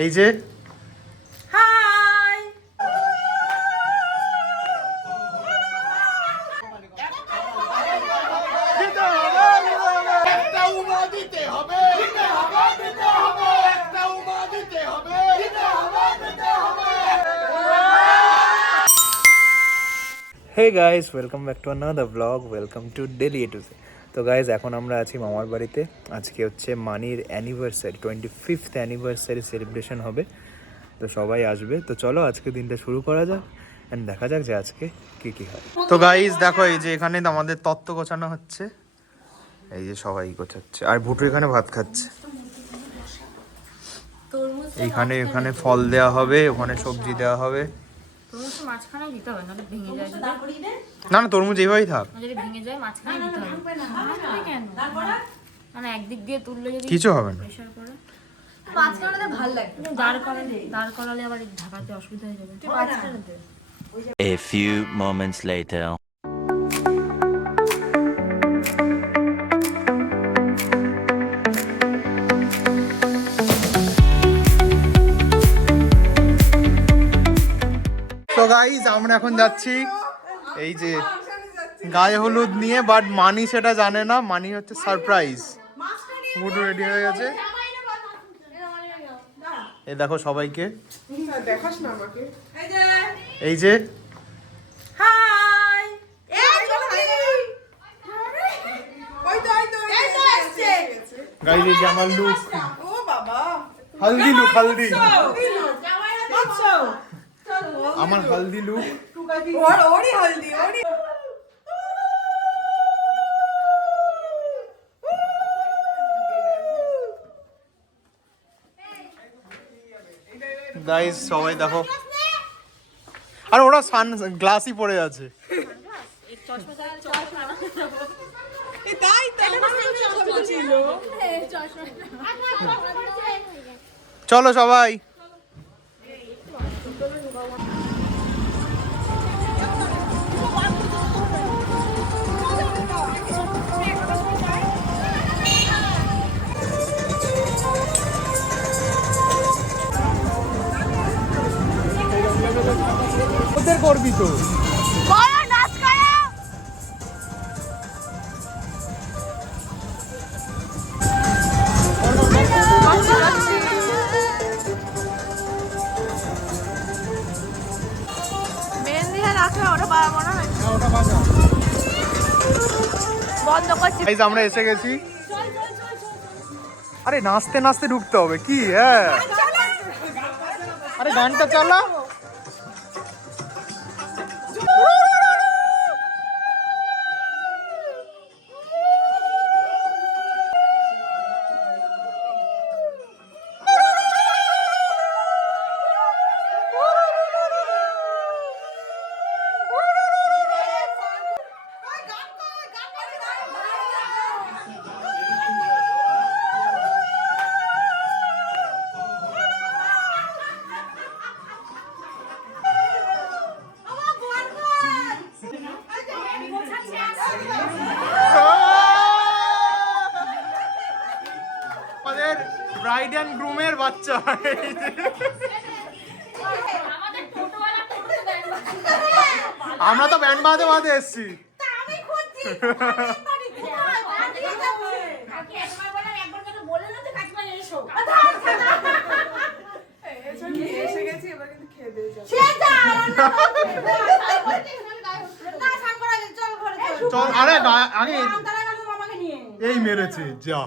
এই যে hi hey guys, welcome back to another blog. Welcome to daily A to Z. তো guys, এখন আমরা আছি মামার বাড়িতে। আজকে হচ্ছে মানির অ্যানিভার্সারি, 25th অ্যানিভার্সারি সেলিব্রেশন হবে। তো সবাই আসবে। তো চলো আজকে দিনটা শুরু করা যাক অ্যান্ড দেখা যাক যে আজকে কি কি হয়। তো গাইস দেখো, এই যে এখানে আমাদের তত্ত্ব গোছানো হচ্ছে। এই যে সবাই গোছাচ্ছে আর ভুটু এখানে ভাত খাচ্ছে। এইখানে এখানে ফল দেওয়া হবে, ওখানে সবজি দেওয়া হবে। তরমুজটা মাঝখানে দিতে হবে, নাহলে ভেঙে যায়। না না, তরমুজ এইভাবেই থাক। যদি ভেঙে যায় মাঝখানে দিতে হবে। কেন? মানে একদিক দিয়ে তুললে যদি কিছু হবে না। প্রেসার করে মাঝখানে ভালো লাগে। দাঁড় করালে আবার ঢাকাতে অসুবিধা হয়ে যাবে। তুই মাঝখানে দে। A few moments later. তো গাইজ আমরা এখন যাচ্ছি এই যে গায়ে হলুদ নিয়ে, বাট মানি সেটা জানে না। মানি হচ্ছে সারপ্রাইজ। মুডু রেডি হয়ে গেছে। এই দেখো সবাইকে, এই যে হাই গাইজ, এই যে আমার লুক, হলদি লুক, হলদি আমার হলদি লুক। গাইজ সবাই দেখো, আর ওরা সান গ্লাসই পরে আছে। চলো সবাই। ওদের করবি তো। গাইজ আমরা এসে গেছি। আরে নাচতে নাচতে ঢুকতে হবে কি? হ্যাঁ, আরে গানটা চালা। আমাদের ব্রাইড এন্ড গ্রুমের বাচ্চা। আমরা তো ব্যান্ড বাজে বাজে এসছি। চল, আরে আগে এই মেরেছে যা।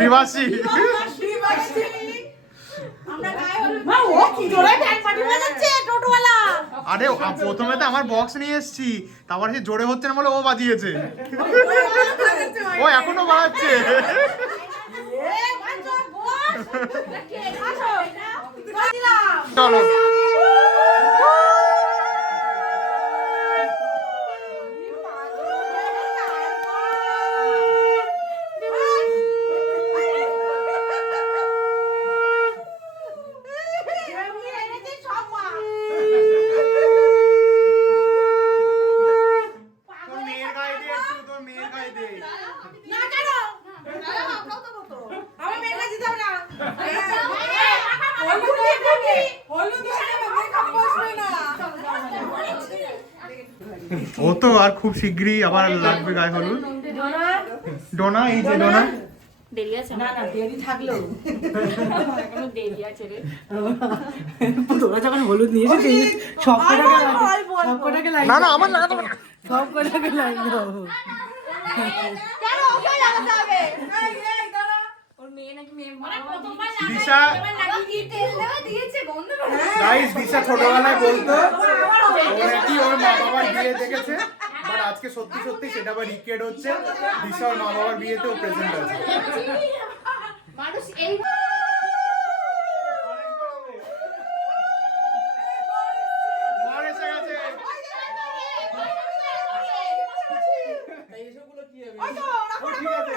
বিবাসী আরে প্রথমে তো আমার বক্স নিয়ে এসছি, তারপর সে জোরে হচ্ছে না বলে ও বাজিয়েছে। ও এখনো বাজাচ্ছে। চলো গায়ে দে একটু, তোর মেয়ের গায়ে দে। না কেন আমরাও তো করতো আমার মেয়ে কাছে যাও না হলুদ মেকআপ বসবে না ও তো আর খুব শিগগিরই আবার লাগবে গায়ে হলুদ। ডোনা, এই যে ডোনা। দেরি আছে না না দেরি থাকলেও এখনো দেরি আছে রে তোরা যখন হলুদ নিয়ে এসেছিস সবকটাকে লাইন না না আমার লাগাতে হবে না। সবকটাকে লাইন দাও। কেন ওকে লাগাতে হবে এই দাঁড়া ওর মেয়ে নাকি মেয়ে প্রথমবার দিশা লাগিয়ে তেল দেওয়া দিয়েছে বন্ধ করে গাইস, দিশা ছোটবেলায় বলতো ও নাকি ওর মা বাবার বিয়ে দেখেছে, বাট আজকে সত্যি সত্যি সেটা আবার রিকেট হচ্ছে। দিশা ওর মা বাবার বিয়েতেও প্রেজেন্ট আছে। মানুষ এই বর এসে গেছে। ও ঠিক আছে।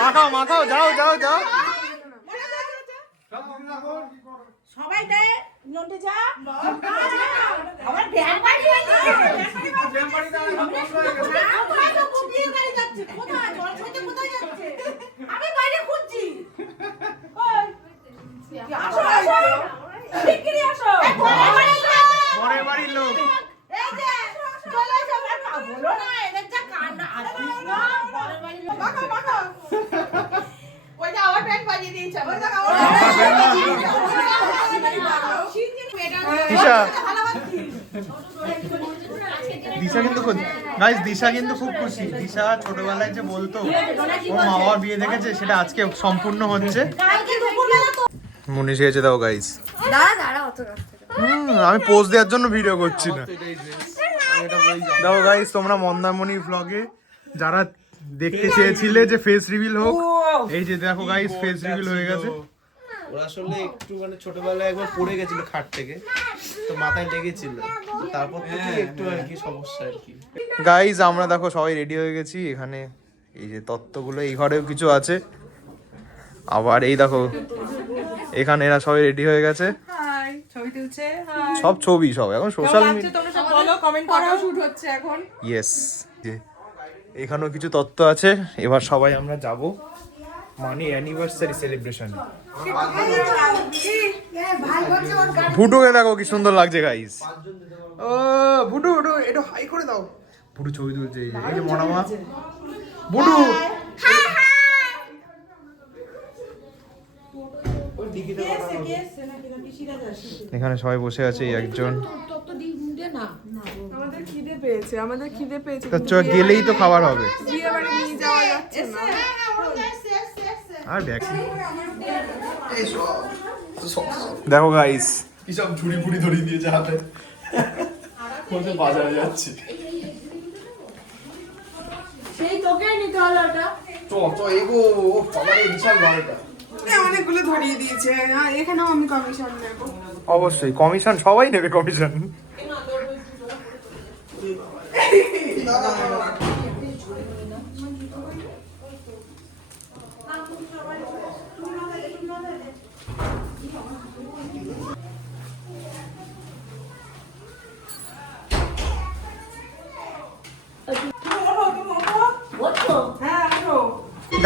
মাখাও মাখাও, যাও যাও যাও। সবাই দেয় নন্টে যা আমার ব্যাগ বাড়ি হয়েছে কোথায় জল ছুঁতে কোথায় যাচ্ছে আমি বাইরে খুঁজছি আসো আসো শিগগিরই আসো বরের বাড়ির লোক। এই যে চলে এসো বাবা বলো না এদের যা কান্না আসিস না বরের বাড়ি মাখা মাখা ওই যে আমার ব্যাগ বাজিয়ে দিয়েছে ওই যে আমার দিশা দিশা কিন্তু গাইস, দিশা কিন্তু খুব খুশি। দিশা ছোটবেলায় যে বলতো ওর মা বাবার বিয়ে দেখেছে, সেটা আজকে সম্পূর্ণ হচ্ছে। কালকে দুপুরবেলা তো মুনিশ এসে দাও গাইস। দাঁড়া দাঁড়া অত কষ্ট আমি পোজ দেওয়ার জন্য ভিডিও করছি না। দাও গাইস, তোমরা মন্দারমণি ব্লগে যারা দেখতে চেয়েছিলে যে ফেস রিভিল হোক, এই যে দেখো গাইস, ফেস রিভিল হয়ে গেছে। ওরা আসলে একটু মানে ছোটবেলায় একবার পড়ে গেছিল খাট থেকে, তো মাথায় লেগেছিল, তারপর থেকে একটু আর কি সমস্যা আর কি। গাইস, আমরা দেখো সবাই রেডি হয়ে গেছি। এখানে এই যে তত্ত্বগুলো, এই ঘরেও কিছু আছে। আবার এই দেখো এখানে এরা সবাই রেডি হয়ে গেছে। ছবি তুলছে সব ছবি, সব এখন সোশ্যাল মিডিয়া। তোমরা সব বলো কমেন্ট করো শুট হচ্ছে এখন ইয়েস, এখানেও কিছু তত্ত্ব আছে। এবার সবাই আমরা যাব মানি অ্যানিভার্সারি সেলিব্রেশন। ভুটুকে দেখো কি সুন্দর লাগছে গাইস। ও ভুটু, ভুটু একটু হাই করে দাও। ভুটু ছবি তুলছে, এই যে মনামা। ভুটু এখানে সবাই বসে আছে। এই একজন আমাদের খিদে পেয়েছে তো গেলেই তো খাবার হবে। বিয়ে বাড়ি নিয়ে যাওয়া যাচ্ছে না আর দেখ, দেখো গাইস, কি সব ঝুড়ি ফুড়ি ধরিয়ে দিয়েছে হাতে, বলছে বাজারে যাচ্ছি। সেই তোকেই নিতে হলো ওটা তো এগো বাবারে বিশাল বাড়িটা। অনেকগুলো ধরিয়ে দিয়েছে এখানেও আমি কমিশন নেব অবশ্যই কমিশন, সবাই নেবে কমিশন।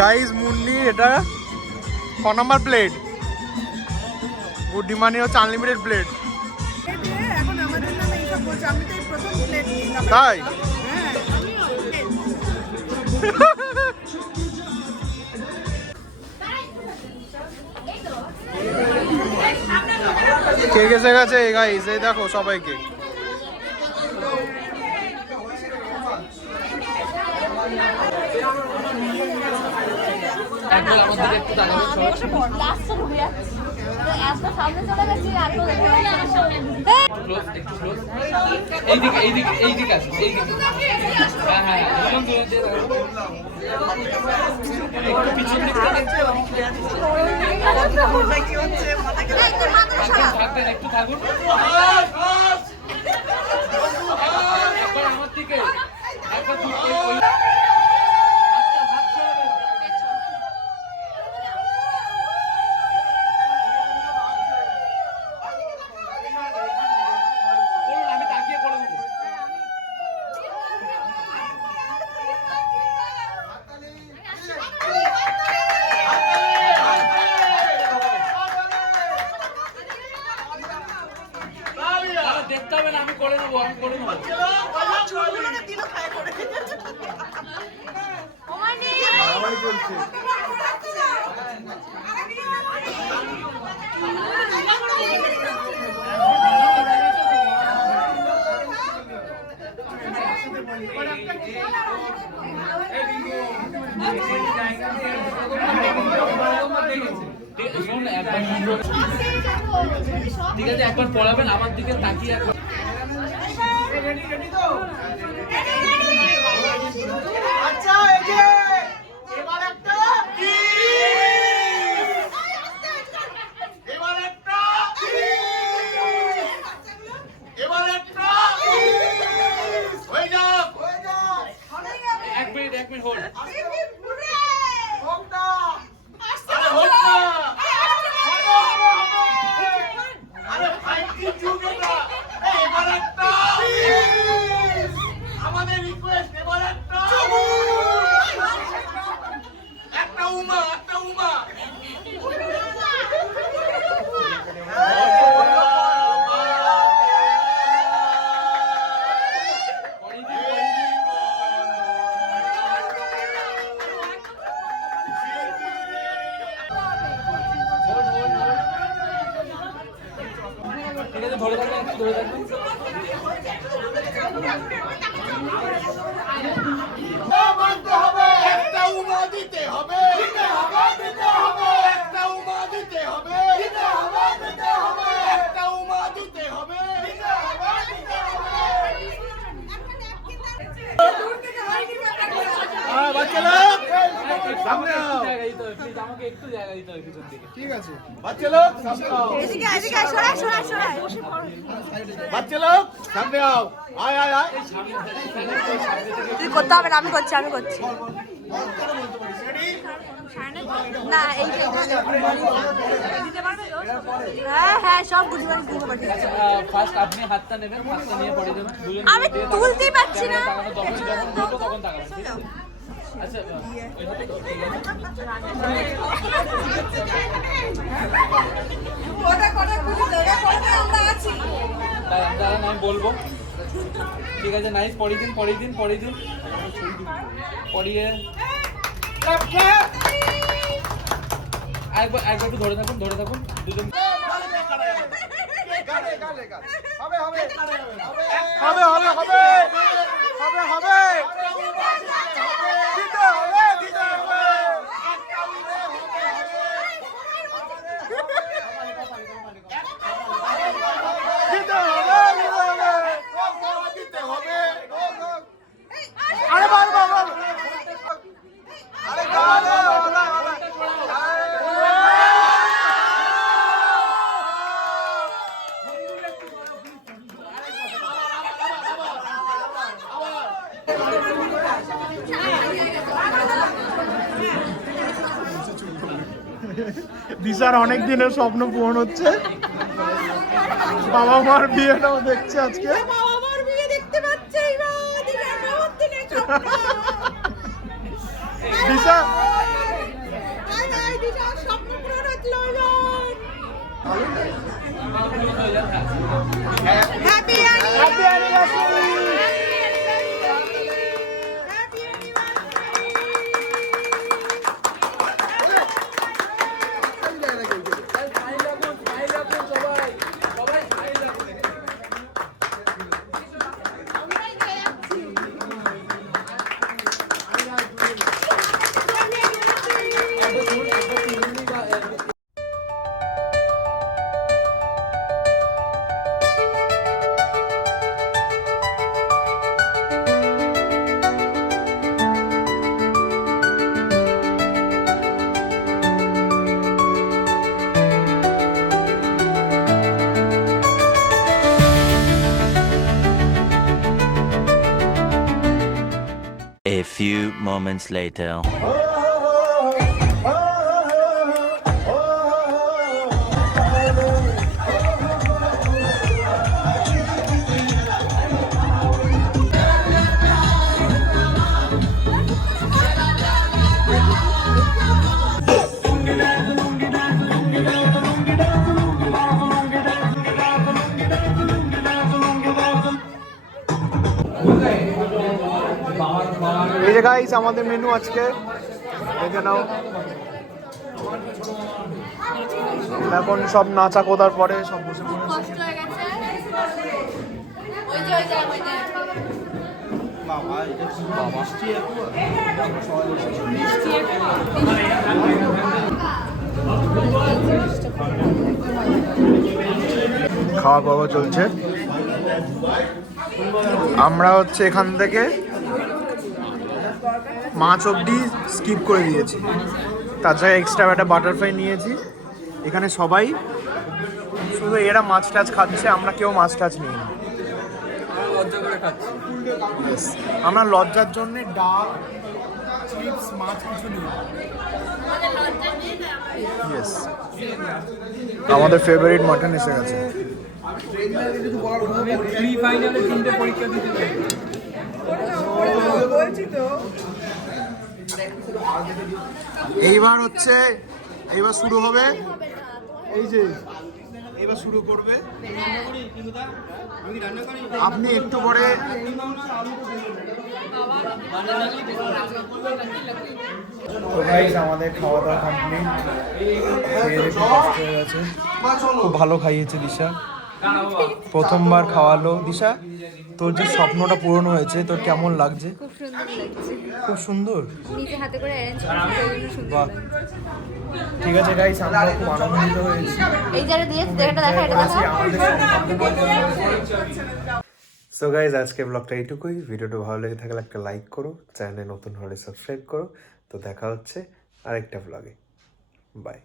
গাইস, মুন্নি এটা ক নাম্বার প্লেট? গুড্ডি মানে হচ্ছে আনলিমিটেড প্লেট। এখন আমাদের নামে এইসব বলছে আমি তো এই প্রথম প্লেট নিলাম তাই কেক এসে গেছে গাইস, এই দেখো সবাইকে। এইদিকে আসো, এইদিকে। হ্যাঁ হ্যাঁ, একদম একটু পিছন দিকটা থাকবেন, একটু থাকুন। একবার আমার দিকে, একবার চলছে। ঠিক আছে, একবার পড়াবেন আমার দিকে তাকিয়ে একবার। আচ্ছা এই যে এবার একটা হয়ে যাক। এক মিনিট হোল্ড। আরে হোক না। আরে ভাই কি যুগ এটা। এবার একটা আমাদের রিকোয়েস্ট, এবার একটা উমা। ঠিক আছে, ধরে থাকবেন, একটু ধরে থাকবেন। একটা উমা দিতে হবে, একটা উমা দিতে হবে, একটা উমা দিতে হবে। বাচ্চা লোক সামনে আও। জায়গা দিতে হবে, প্লিজ আমাকে একটু জায়গা দিতে হবে পিছন দিকে। ঠিক আছে বাচ্চা লোক সামনে আও, বাচ্চা লোক সামনে আও। আয় আয় আয়। তুই করতে হবে না, আমি করছি না এই হ্যাঁ সব বুঝতে পারছি। ফার্স্ট আপনি হাতটা নেবেন, হাতটা নিয়ে পড়ে দেবেন দুজন। আমি তুলতেই পারছি না। যখন বলবো তখন তাকাবেন, ঠিক আছে? আচ্ছা দাঁড়ান আমি বলবো। ঠিক আছে, নাইস। পড়িয়ে দিন পড়িয়ে একবার একটু ধরে থাকুন দুজন। হবে দিশার অনেক দিনের স্বপ্ন পূরণ হচ্ছে, বাবা মার বিয়েটাও দেখছে আজকে। Disha happy anniversary. A few moments later. এই যে গাইস আমাদের মেনু আজকে দেখে নাও। এখন সব নাচা কোদার পরে সব বসে পড়েছে। কষ্ট হয়ে গেছে ওই যে ওই যে বাবা এটা কি মিষ্টি এত খাওয়া দাওয়া চলছে। আমরা হচ্ছে এখান থেকে মাছ অবধি স্কিপ করে দিয়েছি, তাছাড়া এক্সট্রা একটা বাটারফ্লাই নিয়েছি। এখানে সবাই শুধু এরা মাছ টাছ খাচ্ছে, আমরা কেউ মাছ টাছ নিই না। লজ্জা করে খাচ্ছি। আমরা লজ্জার জন্য ডাল চিপস মাছ কিছু নিই না। Yes. আমাদের ফেভারিট মাটন এসে গেছে। প্রি ফাইনালে 3টে পরীক্ষা দিতে হবে। বলছি তো এইবার হচ্ছে এইবার শুরু হবে, এই যে এবার শুরু করবে। আপনি একটু পরে তো গাইস আমাদের খাওয়া দাওয়া কমপ্লিট, খেয়ে দেখে কষ্ট হয়ে গেছে। খুব ভালো খাইয়েছে দিশা, প্রথমবার খাওয়ালো। দিশা তোর যে স্বপ্নটা পূরণ হয়েছে, তোর কেমন লাগছে? খুব সুন্দর লাগছে, খুব সুন্দর, নিজে হাতে করে অ্যারেঞ্জ করে সুন্দর বাহ। লাগছে। ঠিক আছে গাইস, আমরা খুব আনন্দিত হয়েছি। এই যারা দিয়ে এটা দেখা এটা দেখা। সো গাইজ আজকে ব্লগটা এইটুকুই। ভিডিওটা ভালো লেগে থাকলে একটা লাইক করো, চ্যানেলে নতুন হলে সাবস্ক্রাইব করো। তো দেখা হচ্ছে আরেকটা ব্লগে, বাই।